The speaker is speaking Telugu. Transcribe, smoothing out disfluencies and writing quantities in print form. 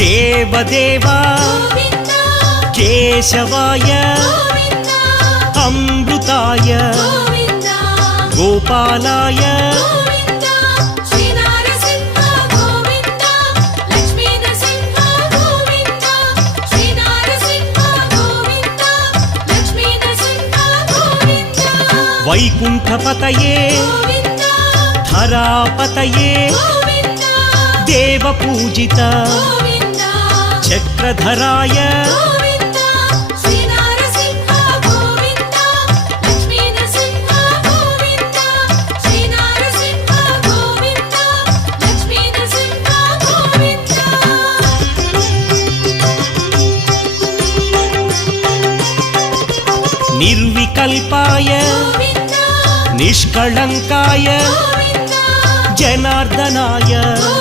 దేవదేవా కేశవాయ అమృతాయ గోపాలాయ వైకుంఠపతయే ధరాపతయే దేవపూజిత చక్రధరాయ నిర్వికల్పాయ నిష్కళంకాయ జనార్దనాయ